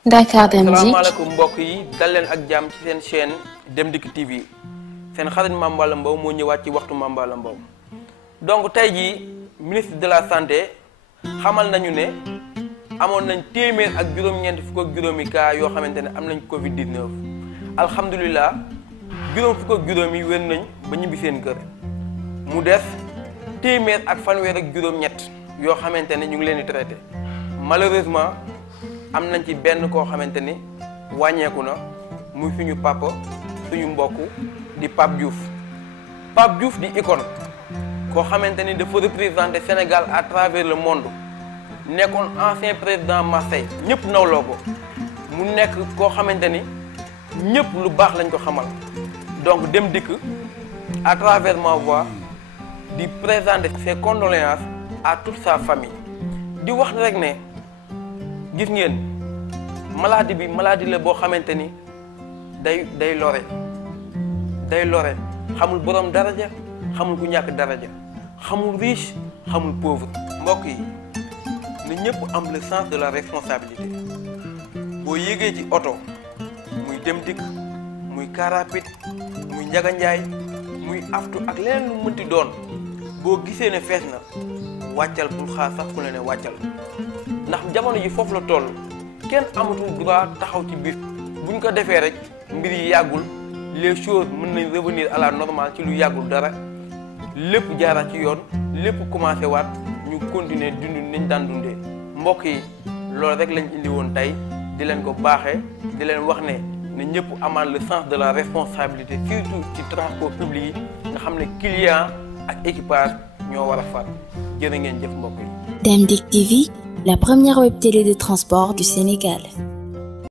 Dakar Dem Dikk. salaamaaleykum mbokk yi dal leen ak jàmm ci seen chaîne Dem Dikk TV seen xarit Mame Balla Mbow moo ñëwaat ci waxtu Mame Balla Mbow. donc tey jii ministre de la santé xamal nañu ne amoon nañ téeméer ak juróom-ñeent fukk ak juróomi cas yoo xamante ne am nañ Covid 19 alhamdulilah juróom fukk ak juróom yi wér nañ ba ñibbi seen kër mu des téeméer ak fanweer ak juróom-ñett yoo xamante ne ñu ngi leen di traité malheureusement. am nañ ci benn koo xamante ni wàññeeku na muy suñu papa suñu mbokk di Pape Diouf di icône koo xamante ni dafa représenter Sénégal à travers le monde nekkoon ancien président Marseille ñëpp nawloo ko mu nekk koo xamante ni ñëpp lu baax lañ ko xamal donc Dem Dikk à travers ma voix di présenter ses condoléances à toute sa famille di wax rek ne gis ngeen maladie bi maladie la boo xamante ni day lore xamul borom daraja xamul ku ñàkk daraja xamul riche xamul pauvre. mbokk yi na ñëpp am le sens de la responsabilité boo yéegee ci oto muy Dem Dikk muy car rapide muy Njaga Njaay muy aftu ak leneen lu mënti doon boo gisee ne fees na wàccal bul xaar sax ku la ne wàccal. ndax jamono ji foofu la toll kenn amatul droit taxaw ci biir buñ ko defee rek mbir yi yàggul les choses mën nañ revenir à la normale ci lu yàggul dara lépp jaara ci yoon lépp commencé waat ñu continuer dund niñ daan dundee. mbokk yi loolu rek lañ indi woon tey di leen ko baaxee di leen wax ne ñëpp amaan le sens de la responsabilité surtout ci transport public yi nga xam ne client ak équipage ñoo war a far jërë ngeen jëf mbokk yi. Dem Dikk TV, la première web télé de transport du Sénégal.